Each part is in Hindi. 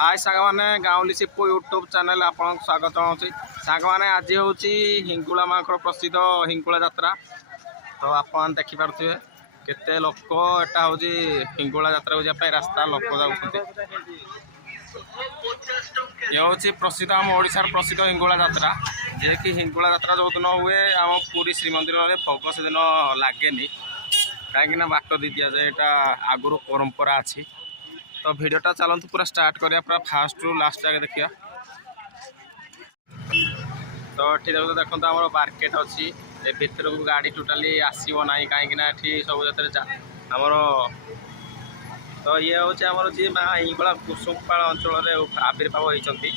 हाय सांगने गाँवली सिपो यूट्यूब चैनल आपन स्वागत जनाऊँ सांगने आज हूँ हिंगुला माँ प्रसिद्ध हिंगुला यात्रा। तो आप देखिपे केते लोक एटा हूँ हिंगुला यात्रा को जाए रास्ता लोक जाऊँ ये हूँ प्रसिद्ध आम ओडिशार प्रसिद्ध हिंगुला यात्रा जे कि हिंगुला यात्रा जो दिन हुए आम पुरी श्रीमंदिर में भोग से दिन लगे कहीं बाट दी दि जाए यहाँ आगुरी परंपरा अच्छी। तो वीडियोटा चलतु पूरा स्टार्ट करिया पूरा फास्ट रु लास्ट आगे देखिया। तो ये देखो आम मार्केट अच्छी भर को गाड़ी टोटाली आसो ना कहीं सब जो आमर तो ये हूँ आमर जी माँ हिंगुला कुसुमपाल अंचल आविर्भाव होती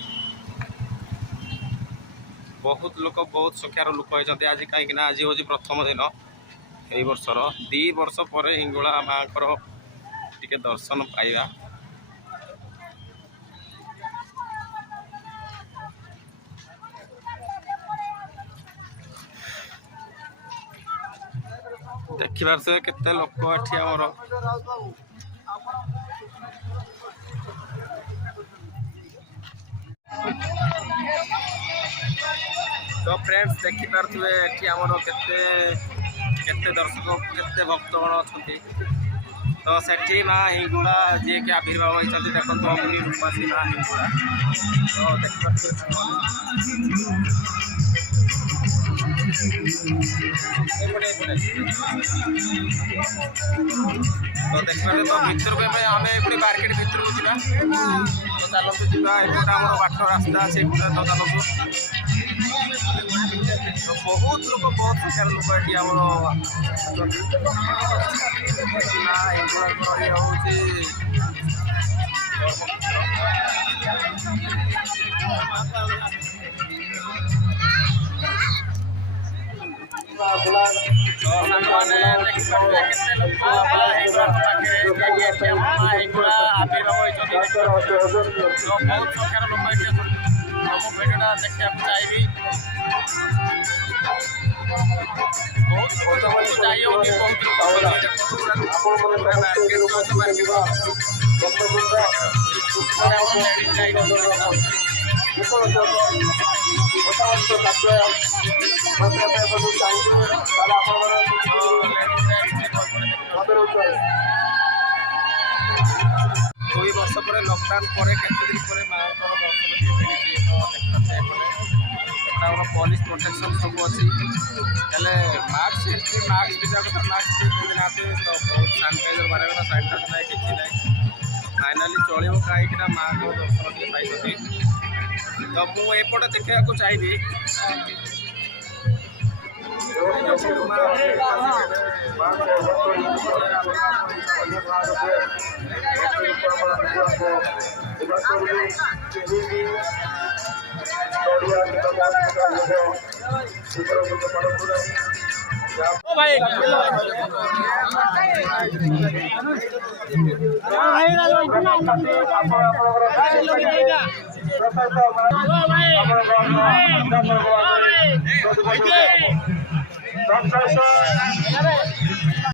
बहुत लोक बहुत संख्यार लोक होती आज कहीं आज हूँ प्रथम दिन यही वर्षर 2 वर्ष पर हिंगुला माँ टे दर्शन पाइबा। देखिबार से केते लोक एठी हमर तो फ्रेंड्स देखिपारे एठी हमर केते दर्शक केते भक्तगण अछंती। तो सेठी माँ हिंगुला जी के आविर्भाव होती देखो अग्नि रूपासी माँ हिंगुला तो देखिपारे तो देखिए तो भितर को आम ये मार्केट भितर को जावा तो चलतु जावा एपटे आम बाट रास्ता अच्छे तो चलतु तो बहुत लोग बहुत संख्यार लोक ये दुई वर्ष पर लॉकडाउन पर केते दिन पर माँ दर्शन पुलिस प्रोटेक्शन सब अच्छी मास्क भी मास्क पिंधना तो बहुत सानिटाइजर मारे सानिटाइजर ना कि ना फाइनाली चलो कहीं माँ को दर्शन पाई। तो मुझे एपटे देखा चाहिए भाई